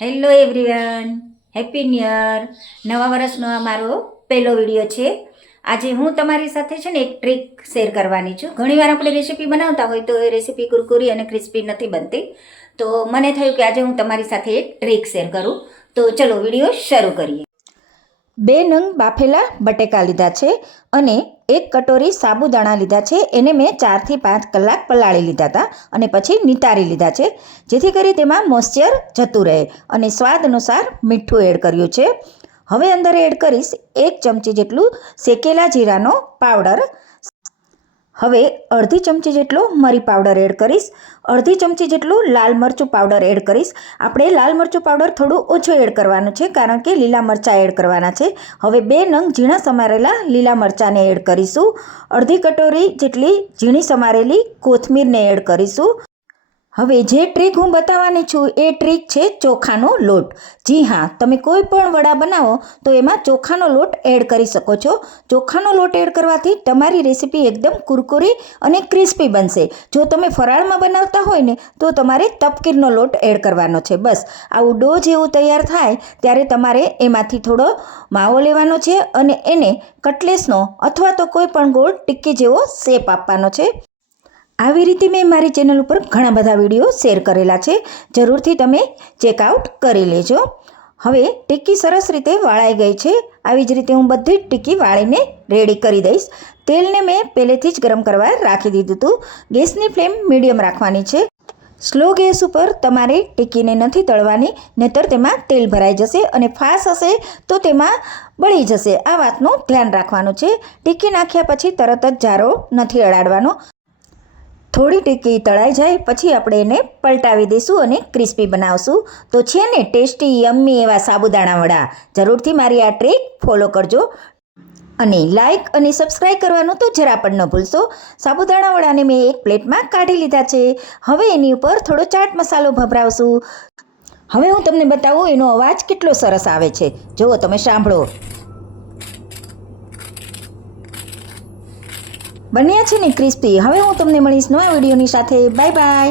Hello everyone, happy new year. નવા વર્ષનો આ મારો પહેલો વિડીયો છે. આજે હું તમારી સાથે છે ને એક ટ્રીક શેર કરવાની છું. ઘણીવાર આપણે રેસીપી બનાવતા હોય તો એ રેસીપી કુરકુરી અને ક્રિસ્પી નથી બનતી. તો મને થયું કે આજે હું તમારી સાથે એક ટ્રીક શેર કરું. તો ચલો વિડીયો શરૂ કરીએ. 2 નંગ બાફેલા બટેકા લીધા છે અને 1 કટોરી સાબુદાણા લીધા છે. એને મેં 4 થી 5 કલાક પલાળી લીધા હતા અને પછી નિતારી લીધા છે, જેથી કરી તેમાં મોઇશ્ચર જતું રહે. અને સ્વાદ અનુસાર મીઠું એડ કર્યું છે. હવે અંદર એડ કરીશ 1 ચમચી જેટલું શેકેલા જીરાનો પાવડર. હવે અડધી ચમચી જેટલો મરી પાવડર એડ કરીશ. અડધી ચમચી જેટલું લાલ મરચું પાવડર એડ કરીશ. આપણે લાલ મરચું પાવડર થોડું ઓછું એડ કરવાનું છે, કારણ કે લીલા મરચાં એડ કરવાના છે. હવે 2 નંગ ઝીણા સમારેલા લીલા મરચાંને એડ કરીશું. અડધી કટોરી જેટલી ઝીણી સમારેલી કોથમીરને એડ કરીશું. હવે જે ટ્રીક હું બતાવવાની છું એ ટ્રીક છે ચોખાનો લોટ. જી હા, તમે કોઈ પણ વડા બનાવો તો એમાં ચોખાનો લોટ એડ કરી શકો છો. ચોખાનો લોટ એડ કરવાથી તમારી રેસીપી એકદમ કુરકુરી અને ક્રિસ્પી બનશે. જો તમે ફરાળમાં બનાવતા હોય ને તો તમારે તપકીરનો લોટ એડ કરવાનો છે. બસ આવું ડો જેવું તૈયાર થાય ત્યારે તમારે એમાંથી થોડો માવો લેવાનો છે અને એને કટલેસનો અથવા તો કોઈ પણ ગોળ ટિક્કી જેવો શેપ આપવાનો છે. આવી રીતે મેં મારી ચેનલ ઉપર ઘણા બધા વિડીયો શેર કરેલા છે, જરૂરથી તમે ચેકઆઉટ કરી લેજો. હવે ટિક્કી સરસ રીતે વાળાઈ ગઈ છે. આવી જ રીતે હું બધી જ ટિક્કી વાળીને રેડી કરી દઈશ. તેલને મેં પહેલેથી જ ગરમ કરવા રાખી દીધું હતું. ગેસની ફ્લેમ મીડિયમ રાખવાની છે. સ્લો ગેસ ઉપર તમારે ટિક્કીને નથી તળવાની, નહીંતર તેમાં તેલ ભરાઈ જશે અને ફાસ્ટ હશે તો તેમાં બળી જશે. આ વાતનું ધ્યાન રાખવાનું છે. ટિક્કી નાખ્યા પછી તરત જ જારો નથી અડાડવાનો. થોડી ટિક્કી તળાઈ જાય પછી આપણે એને પલટાવી દઈશું અને ક્રિસ્પી બનાવશું. તો છે ને ટેસ્ટી યમ્મી એવા સાબુદાણા વડા. જરૂરથી મારી આ ટ્રીક ફોલો કરજો અને લાઇક અને સબસ્ક્રાઈબ કરવાનું તો જરા પણ ન ભૂલશો. સાબુદાણા વડાને મેં એક પ્લેટમાં કાઢી લીધા છે. હવે એની ઉપર થોડો ચાટ મસાલો ભભરાવશું. હવે હું તમને બતાવું એનો અવાજ કેટલો સરસ આવે છે. જુઓ, તમે સાંભળો. બન્યા છે ને ક્રિસ્પી. હવે હું તમને મળીશ નવા વિડીયોની સાથે. Bye bye.